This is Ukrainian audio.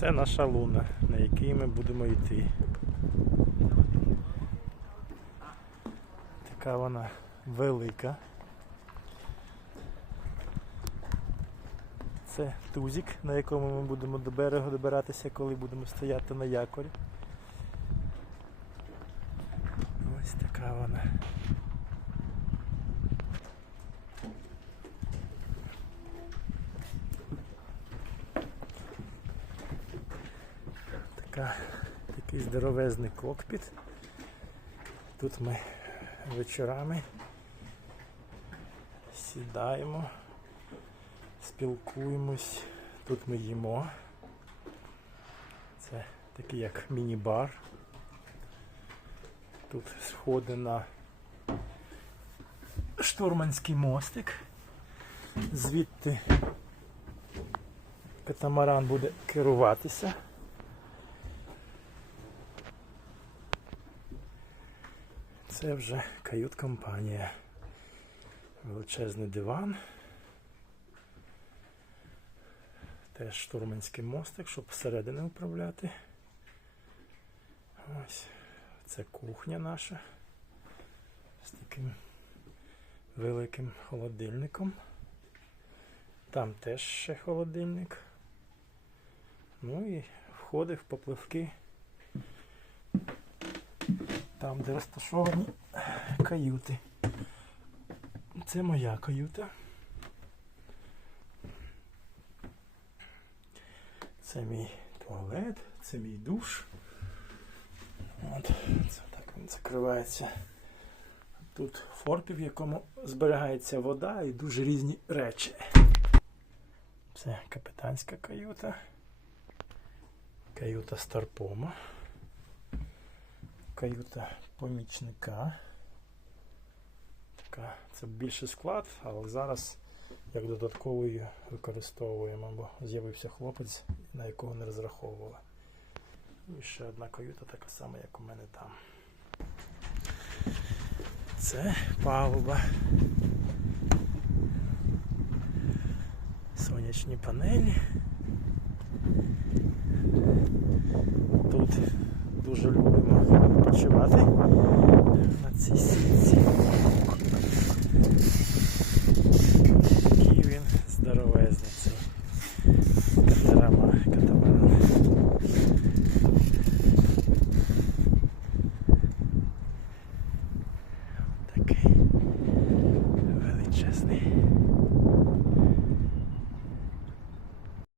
Це наша луна, на якій ми будемо йти. Така вона велика. Це тузик, на якому ми будемо до берегу добиратися, коли будемо стояти на якорі. Ось така вона. Така, такий здоровезний кокпіт. Тут ми вечорами сідаємо, спілкуємось. Тут ми їмо. Це такий як міні-бар. Тут сходи на штурманський мостик. Звідти катамаран буде керуватися. Це вже кают-компанія. Величезний диван. Теж штурманський мостик, щоб всередини управляти. Ось. Це кухня наша. З таким великим холодильником. Там теж ще холодильник. Ну і входи в попливки. Там, де розташовані каюти. Це моя каюта. Це мій туалет, це мій душ. От, це так він закривається. Тут форпі, в якому зберігається вода і дуже різні речі. Це капітанська каюта. Каюта Старпома. Каюта помічника. Така, це більший склад, але зараз як додатковий використовуємо, бо з'явився хлопець, на якого не розраховували. І ще одна каюта така сама, як у мене там. Це палуба. Сонячні панелі. Тут дуже любимо відпочивати на цій